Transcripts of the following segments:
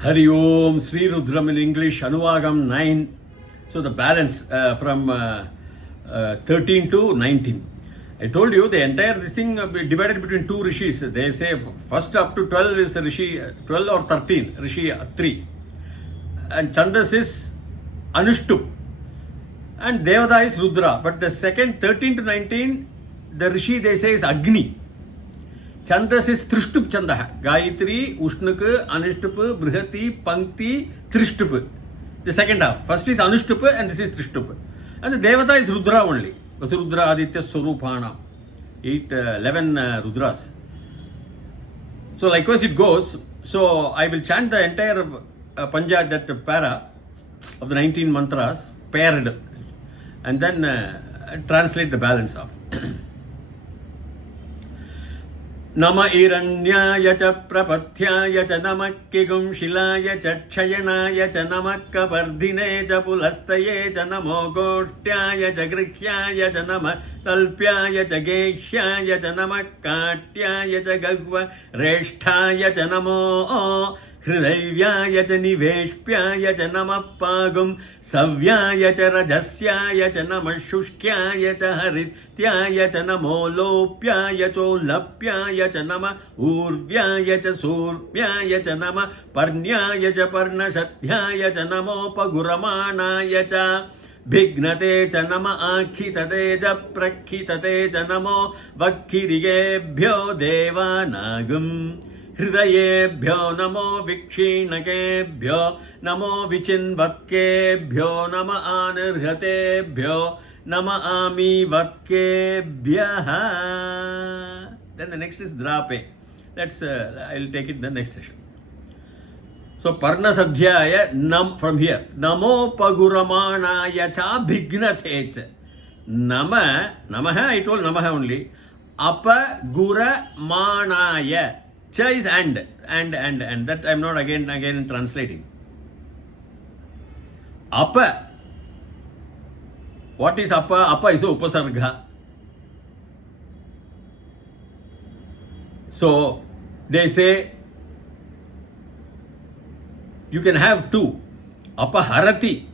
Hari Om, Sree Rudram English, anuvakam 9. So the balance from 13 to 19. I told you the entire this thing divided between two rishis. They say first up to 12 is rishi 12 or 13, rishi 3. And Chandas is Anushtup. And Devada is Rudra. But the second 13 to 19, the rishi they say is Agni. Chandas is Trishtup Chandaha. Gayatri, Ushnuka, Anushtupa, Brihati, Pankti, Trishtupa. The second half. First is Anushtupa and this is Trishtupa. And the Devata is Rudra only. Vasudra Aditya Swarupana. 11 Rudras. So likewise it goes. So I will chant the entire Panjab, that para of the 19 mantras, paired, and then translate the balance of. Nama iranyaya cha prapathyaya cha namakigum shilaya cha kshayanaaya cha namakapardhine cha pulastaye cha namo goshtyaya cha grihya cha nama talpyaya cha geshyaya cha namakatyaya cha gagva reshtaya cha namo Hridayvyaya cha niveshpyaya cha namapagum savyaya cha rajasyaya cha namashushkyaya cha harityaya cha namo lopyaya cholapyaya cha nama urvyaya cha survyaya cha nama parnyaya cha parnashatyaya cha namo paguramanaya cha Bhignate cha nama akhitate cha prakhitate cha namo vakkirigebhyo devanagam Hridayebhyo namo vikshinagebhyo namo vichinvatkebhyo nama anirhatebhyo nama amivatkebhyaha. Then the next is drape. That's I'll take it in the next session. So Parna Sadhyaya nam from here. Namo paguramanaya cha bhignate cha. Namaha I told namaha only. Apa gura manaya. Cha is and that I am not again translating. Apa. What is apa? Apa is upasarga. So they say you can have two. Apa harati.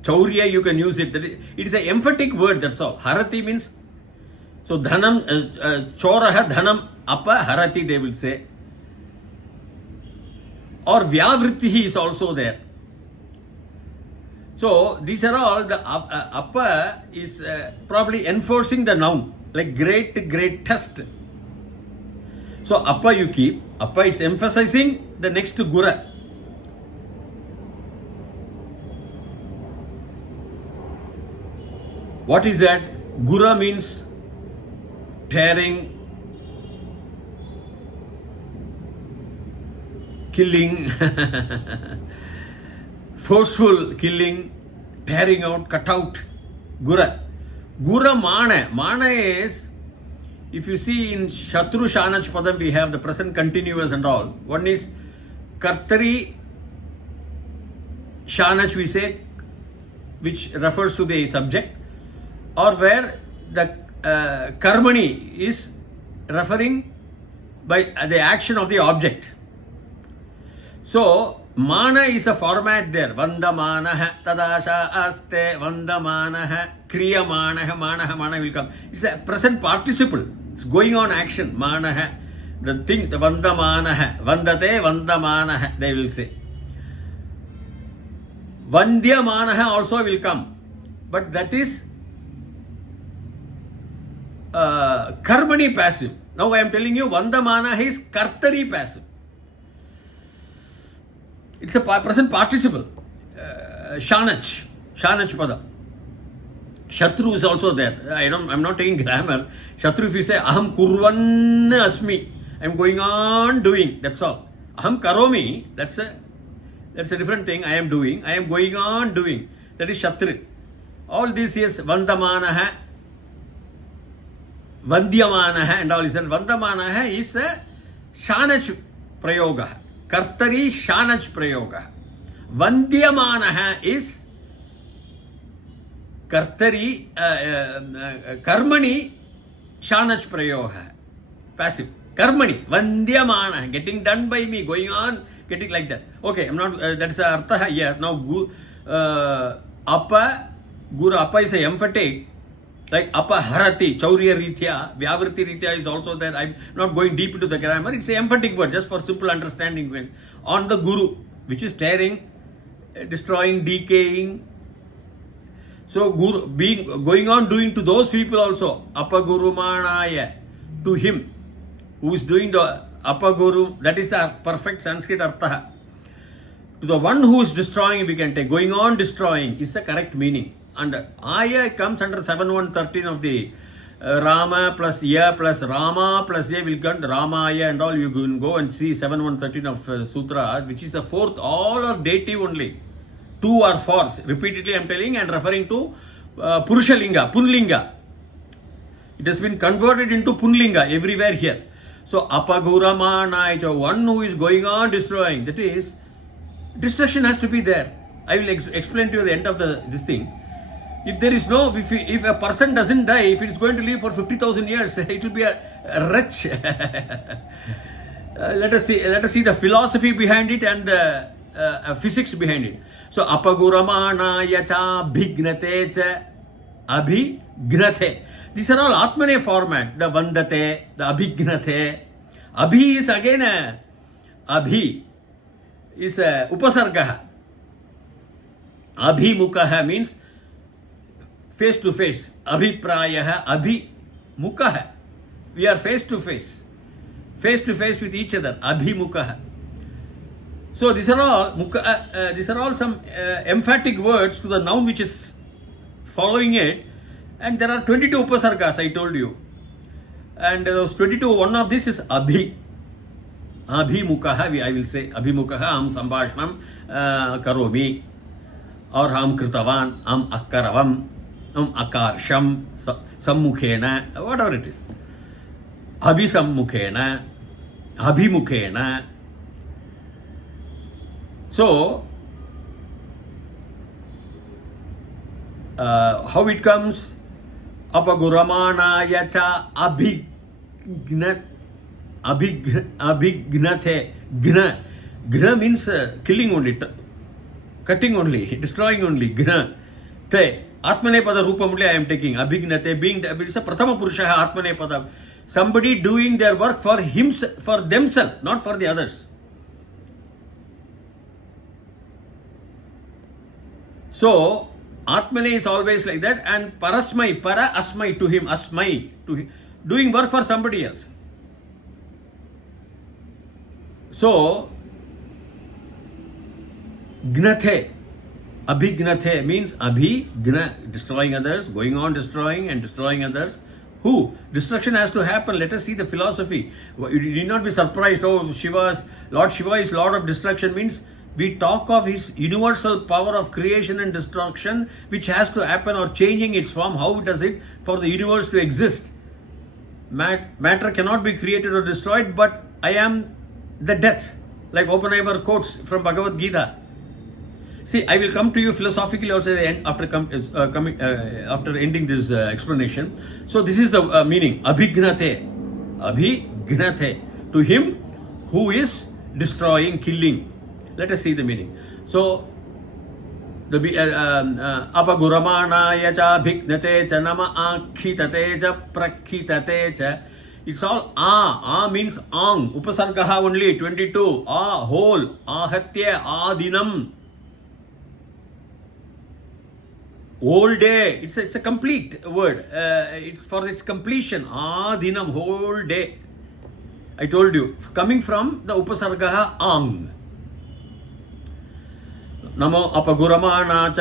Chaurya you can use it. It is an emphatic word, that's all. Harati means, so dhanam, choraha dhanam apa harati they will say. Or vyavritti is also there. So these are all, the apa is probably enforcing the noun, like greatest. So apa you keep, apa it's emphasizing the next gura. What is that? Gura means tearing, killing, forceful killing, tearing out, cut out. Gura. Gura mana. Mana is, if you see in Shatru Shanach Padam we have the present continuous and all. One is Kartari Shanach we say, which refers to the subject, or where the Karmani is referring by the action of the object. So, mana is a format there. Vandamanaha, tadasha aste, vandamanaha, kriyamanaha, mana will come. It's a present participle. It's going on action. Manaha. The thing, the vandamanaha, vandate, vandamanaha, they will say. Vandyamanaha also will come. But that is karmani passive. Now I am telling you, vandamanaha is kartari passive. It's a present participle. Shanach pada. Shatru is also there. I'm not taking grammar. Shatru, if you say aham kurvan asmi, I'm going on doing. That's all. Aham karomi, that's a different thing. I am doing. I am going on doing. That is Shatru. All this is vandamanaha, vandyamanaha and all is. And vandamanaha is a shanach prayoga. Kartari Shanach Prayoga. Vandyamanaha is Kartari Karmani Shanach Prayoga. Passive. Karmani. Vandyamanaha. Getting done by me. Going on. get it like that. Okay, I'm not, that's a artha here. Now, apa, guru, apa is a emphatic, like apa harati, chaurya ritya, vyavriti ritya is also there. I'm not going deep into the grammar. It's a emphatic word, just for simple understanding. When on the guru, which is tearing, destroying, decaying. So guru going on doing to those people also, apagurumanaya, to him who is doing the apaguru, that is the perfect Sanskrit artha. To the one who is destroying, we can take going on destroying is the correct meaning. And aya comes under 7.1.13 of the Rama plus ya plus Rama plus ya will come Ramaya and all. You can go and see 7.1.13 of Sutra, which is the fourth, all are dative only. 2 or 4, repeatedly I am telling and referring to Purushalinga, Punlinga. It has been converted into Punlinga everywhere here. So, Apaguramana, one who is going on destroying, that is, destruction has to be there. I will explain to you at the end of this thing. If there is no, if a person doesn't die, if it is going to live for 50,000 years, it will be a wretch. Let us see the philosophy behind it and the physics behind it. So, apaguramana yacha bhignate cha abhignate. These are all Atmane format. The vandate, the abhignate. Abhi is again abhi is upasargaha. Abhimukaha means face to face. Abhiprayaha, abhimukaha. We are face to face with each other. Abhimukaha. So these are all some emphatic words to the noun which is following it, and there are 22 upasargas, I told you, and those 22, one of this is abhimukaha. I will say abhimukaha, am sambhashanam karomi, or am kritavan, am akkaravam, am akarsham, sammukhena, whatever it is. Abhisammukhena, abhimukhena. So, how it comes? Apaguramana yacha abhignate. Gna means killing only, cutting only, destroying only. Gna te atmane pada rupam only I am taking. Abhignate being it's a prathama purushaha atmane pada. Somebody doing their work for himself, for themselves, not for the others. So, Atmane is always like that, and parasmai, para asmai, to him, asmai, to him, doing work for somebody else. So, gnathe, abhignathe means destroying others, going on destroying and destroying others. Who? Destruction has to happen. Let us see the philosophy. You need not be surprised. Oh, Lord Shiva is Lord of destruction means we talk of his universal power of creation and destruction, which has to happen, or changing its form. How does it for the universe to exist? Matter cannot be created or destroyed, but I am the death, like Oppenheimer quotes from Bhagavad Gita. See, I will come to you philosophically also after ending this explanation. So this is the meaning. Abhignate, to him who is destroying, killing. Let us see the meaning. So, the apaguramana yacha bhignate cha nama akhitate cha prakhitate cha. It's all means ang. Upasargaha only 22. Whole. Ahatya adinam. Whole day. It's a complete word. It's for its completion. Adinam, whole day. I told you. Coming from the upasargaha ang. Namo apaguramana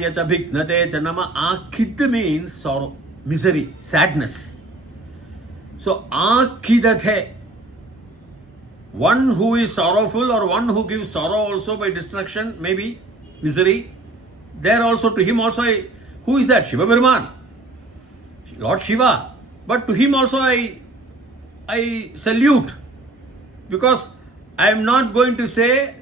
yacha bhignate cha nama akhid means sorrow, misery, sadness. So akhidate, one who is sorrowful or one who gives sorrow also by destruction, maybe misery. There also to him also who is that? Shiva Brahman, Lord Shiva. But to him also I salute, because I am not going to say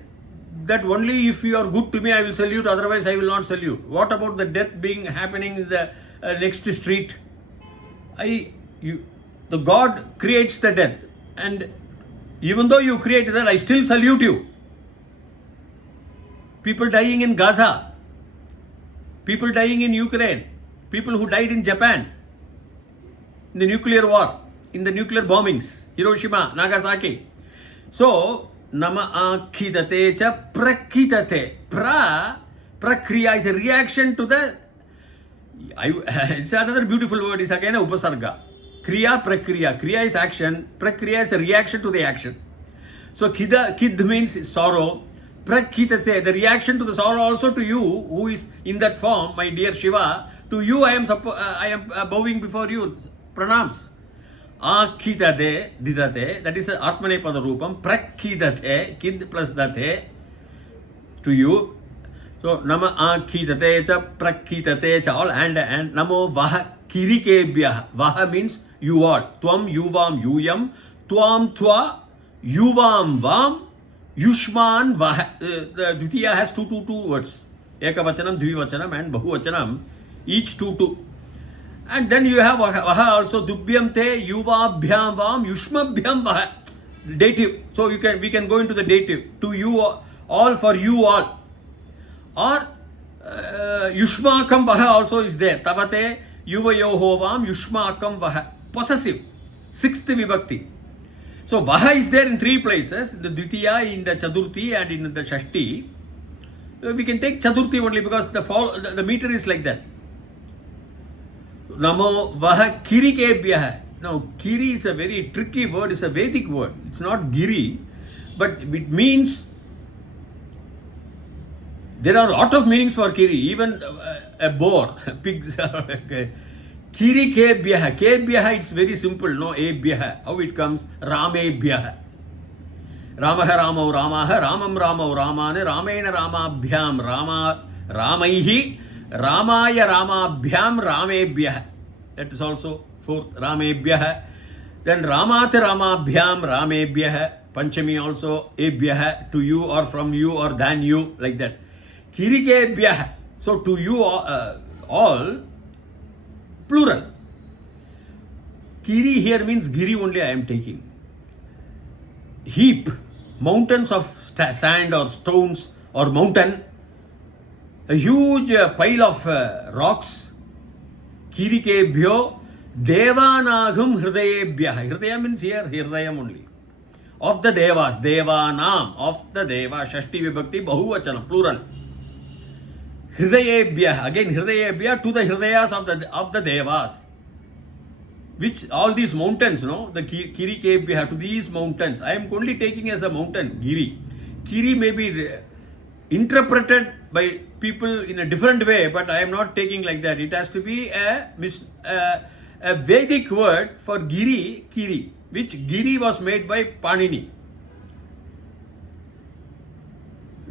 that only if you are good to me I will salute, otherwise I will not salute. What about the death happening in the next street? The God creates the death, and Even though you created that, I still salute you. People dying in Gaza, people dying in Ukraine, people who died in Japan, in the nuclear war, in the nuclear bombings, Hiroshima, Nagasaki. So, nama akhitate cha prakhitate. Prakriya is a reaction to the, it's another beautiful word, is again a upasarga. Kriya, prakriya. Kriya is action, prakriya is a reaction to the action. So, kid means sorrow. Prakhitate, the reaction to the sorrow also to you, who is in that form, my dear Shiva. To you I am bowing before you. Pranams. Akhitate, didate, that is Atmanepada Rupam. Prakhitate, kid plus date, to you. So, nama akhitate cha, prakhitate cha, all and namo vaha kirikebhyah. Vaha means you are. Tvam, yuvam, yuyam. Tvam, tva, yuvam, vam. Yushman Vaha. The Dvitiya has two words. Ekavachanam, Dvivachanam and Bahuvachanam. Each two. And then you have Vaha also. Dubhyam te, Yuvabhyam vam, Yushmabhyam Vaha. Dative. So we can go into the dative. To you all, for you all. Or Yushmakam Vaha also is there. Tavate, Yuvayoho vam, Yushmakam Vaha. Possessive. Sixth vibhakti. So Vaha is there in three places, the Dvitiya, in the Chaturthi and in the Shashti. We can take Chaturthi only because the meter is like that. Namo Vaha Kirikebhyah. Now Kiri is a very tricky word, it's a Vedic word. It's not Giri, but it means, there are a lot of meanings for Kiri, even a boar, pigs. Okay. Kiri kebhyah. Kebhyah, it's very simple, no ebhyah. How it comes? Ramebhyah. Ramaha Ramau Ramaha, Ramam Ramau Ramane, Ramena Ramabhyam, Ramaihi, Ramaya Ramabhyam, Ramebhyah. That is also fourth, Ramebhyah. Then Ramate Ramabhyam, Ramebhyah. Panchami also, ebhyah, to you or from you or than you, like that. Kiri kebhyah. So to you all, plural. Kiri here means Giri only I am taking. Heap, mountains of sand or stones or mountain, a huge pile of rocks. Kiri kebhyo devanagam hridayebhyah. Hridaya means here hridayam only. Of the devas, devanam, of the deva, shashti vibhakti, bahuvachanam, plural. Hridayebhyah, again Hridayebhyah, to the Hridayas of the Devas. Which all these mountains, no? The Kiri Kebhyah, to these mountains. I am only taking as a mountain, Giri. Kiri may be interpreted by people in a different way, but I am not taking like that. It has to be a Vedic word for Giri, Kiri, which Giri was made by Panini.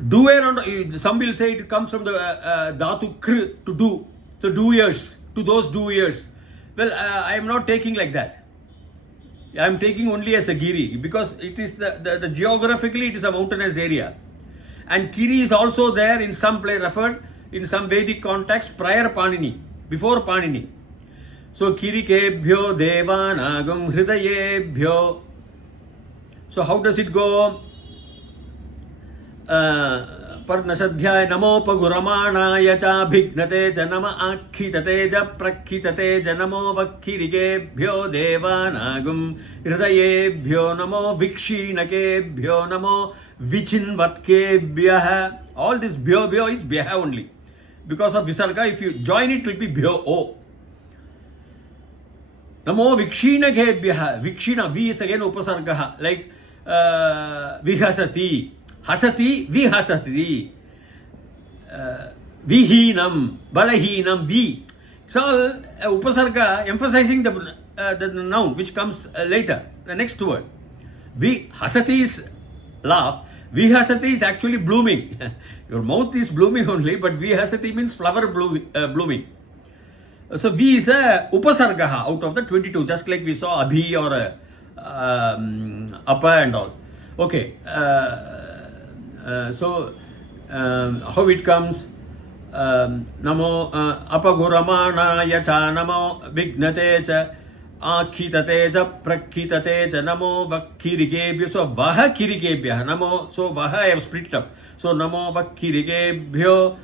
Doer, some will say it comes from the dhatu kr, to do, so doers, to those doers. Well, I am not taking like that. I am taking only as a Giri because it is the geographically it is a mountainous area, and Kiri is also there in some place referred in some Vedic context prior Panini, before Panini. So Kiri kebhyo devanagam hridayebhyo. So how does it go? Parnasadhyaya namopaguramaණaya cha bhignate cha nama akhitate cha prakhitate cha namo vakkirigebhyo devanagam hridayebhyo namo vikshinakebhyo namo vichinvatkebhyah. All this bhyo is bhya only. Because of visarga, if you join it will be bhyo o. Namo vikshinakebhyah. Vikshina, V is again upasarga, like vihasati. Hasati, vihasati, vihinam, balahinam, vi. It's all upasarga emphasizing the noun which comes later, the next word. Hasati is laugh, vihasati is actually blooming. Your mouth is blooming only, but vihasati means flower blooming. So V is a upasarga out of the 22, just like we saw abhi or apa and all. Okay. So how it comes? Namo apaguramana yacha namo vignate cha Akitateja prakitateja namo vakkirikebhyo. So vaha kirikebhya namo. So vaha I have split it up. So namo vakkirikebhyo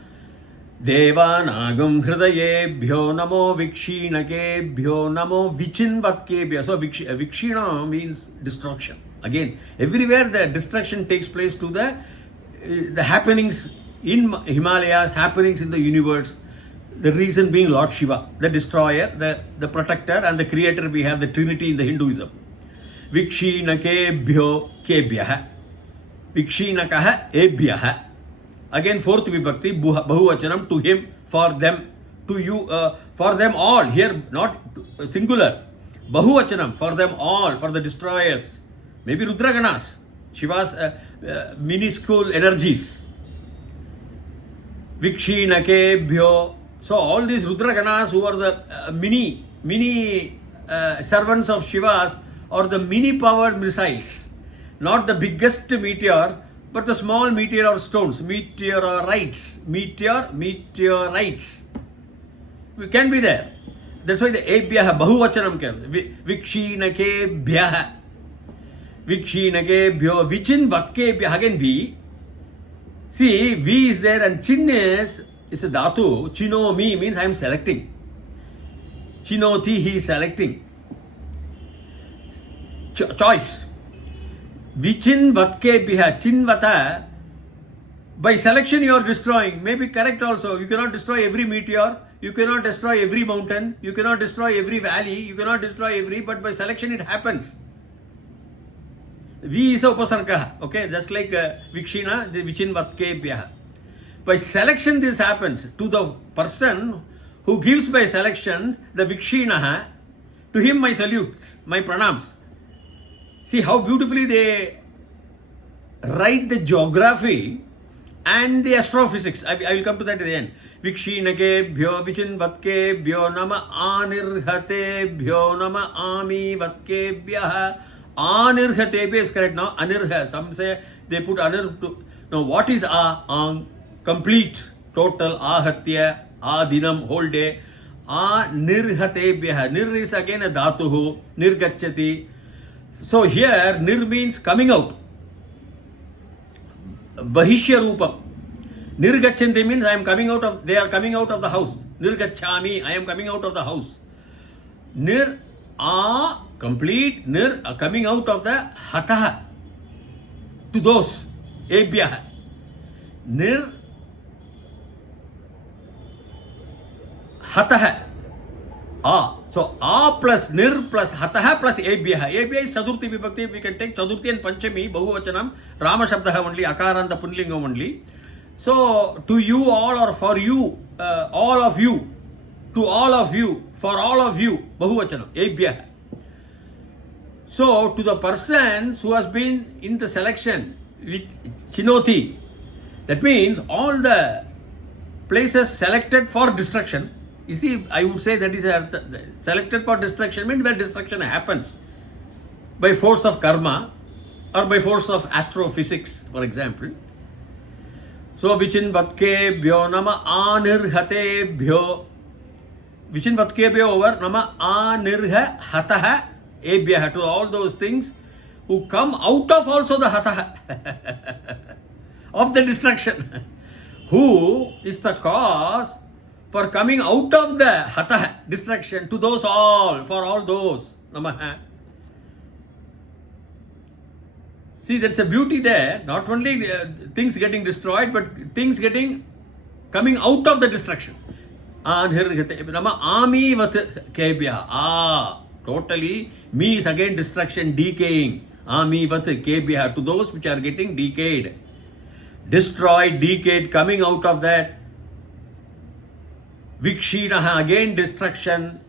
devanagam hridayebhyo namo vikshinakebhyo namo vichinvatkebhyo. So vikshina means destruction. Again, everywhere the destruction takes place to the happenings in Himalayas, happenings in the universe. The reason being Lord Shiva, the destroyer, the protector and the creator. We have the Trinity in the Hinduism. Vikshinakebhyo kebhyah. Vikshinakaha ebhyah. Again, fourth vibhakti, bahuvachanam, to him, for them, to you, for them all. Here, not singular. Bahuvachanam, for them all, for the destroyers. Maybe Rudraganas, Shiva's minuscule energies. Vikshinakebhyo. So all these Rudraganas who are the mini servants of Shiva's, or the mini powered missiles, not the biggest meteor, but the small meteor or stones, meteorites. We can be there. That's why the ebhyah, bahuvachanam can. Vikshinakebhyah. Vikshinakebhyo, vichinvatkebhyah. Again V. See, V is there and chin is a dhatu. Chinomi means I am selecting. Chinoti, he is selecting. Choice. Vichinvatkebhya, chinvata. By selection you are destroying. Maybe correct also. You cannot destroy every meteor. You cannot destroy every mountain. You cannot destroy every valley. You cannot destroy every. But by selection it happens. V is a upasarga. Okay, just like Vikshina, the Vichinvatkebhya. By selection this happens to the person who gives by selections the Vikshinaha. To him my salutes, my pranams. See how beautifully they write the geography and the astrophysics. I will come to that at the end. Vikshinakebhyo vichinvatkebhyo nama anirhatebhyo nama amivatkebhyah. Anirhatebhyo is correct now. Anirha. Some say they put anir to. Now what is complete, total, ahatya, adinam, whole day. Nirhatebhyah. Nir is again a dhatuhu. Nirgacchati. So here nir means coming out. Bahishya rupam. Nirgachanti means I am coming out of, they are coming out of the house. Nirgachami, I am coming out of the house. Nir complete, nir coming out of the hataha. To those, ebhyah. Nir hataha. So plus nir plus hataha plus ebhyah. Ebhyah is Chadurthi vibhakti. We can take Chadurthi and Panchami, Bahuvachanam, Rama Shabdaha only, Akara and the Punlingam only. So to you all or for you, all of you, to all of you, for all of you, Bahuvachanam, ebhyah. So to the persons who has been in the selection, Chinoti, that means all the places selected for destruction. You see, I would say that is selected for destruction means where destruction happens by force of karma or by force of astrophysics, for example. So vichinvatkebhyo nama anirhatebhyo. Vichinvatkebhyo over nama anirha hataha ebhyah, to all those things who come out of also the hataha of the destruction. Who is the cause for coming out of the hataha, destruction, to those all, for all those. Namaha. See, there's a beauty there. Not only things getting destroyed, but things coming out of the destruction. Nama amivat kebhyah. Totally, me is again destruction, decaying. Amivat kebhyah, to those which are getting decayed. Destroyed, decayed, coming out of that. Vikshinaha, again destruction,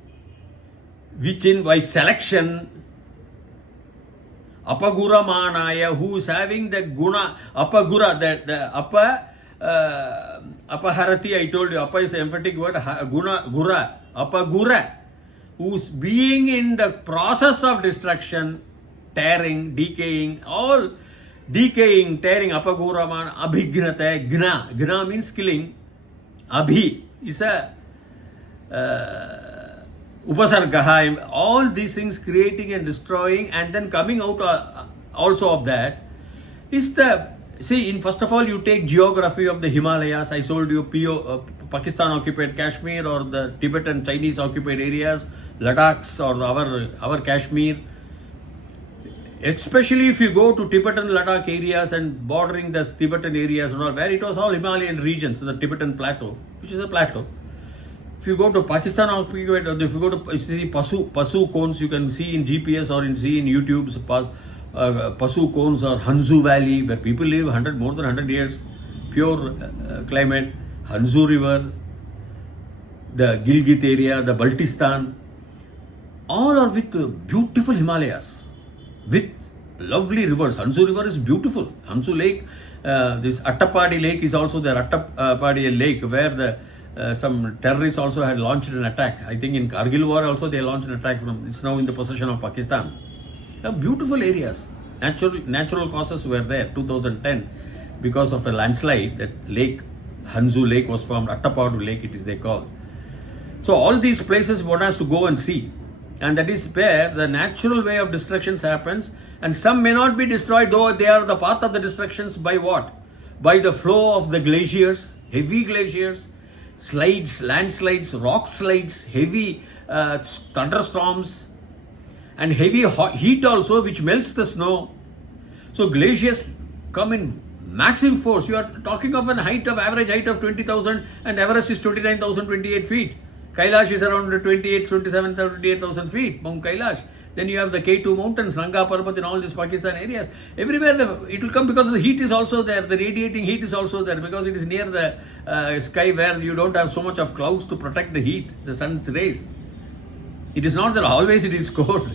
vichin by selection. Apagura manaya, who is having the guna, apagura, the apaharati, I told you, apa is an emphatic word, gura, apagura, who's being in the process of destruction, tearing, decaying, all decaying, tearing, apagura man, abhignate, gna means killing, abhi is a upasargaha, all these things creating and destroying, and then coming out also of that is the, see, in first of all, you take geography of the Himalayas. I told you Pakistan occupied Kashmir, or the Tibetan Chinese occupied areas, Ladakhs, or our Kashmir. Especially if you go to Tibetan Ladakh areas and bordering the Tibetan areas, where it was all Himalayan regions, the Tibetan plateau, which is a plateau. If you go to Pakistan occupied, if you go to see Pasu cones, you can see in GPS or see in YouTube's Pasu cones or Hanzu Valley, where people live more than 100 years, pure climate, Hanzu River, the Gilgit area, the Baltistan, all are with beautiful Himalayas, with lovely rivers. Hanzu River is beautiful. Hanzu Lake, this Attapadi Lake is also there, Attapadi Lake, where some terrorists also had launched an attack. I think in Kargil war also they launched an attack it's now in the possession of Pakistan. Beautiful areas. Natural causes were there. 2010, because of a landslide, that lake, Hanzu Lake, was formed. Attapadu Lake it is they call. So all these places one has to go and see, and that is where the natural way of destructions happens. And some may not be destroyed, though they are the path of the destructions. By what? By the flow of the glaciers, heavy glaciers, slides, landslides, rock slides, heavy thunderstorms, and heavy heat also, which melts the snow. So glaciers come in massive force. You are talking of an average height of 20,000, and Everest is 29,028 feet. Kailash is around 28,000 feet, Mount Kailash. Then you have the K2 mountains, Nanga Parbat, in all these Pakistan areas. Everywhere it will come, because the heat is also there. The radiating heat is also there, because it is near the sky, where you don't have so much of clouds to protect the heat, the sun's rays. It is not that always it is cold.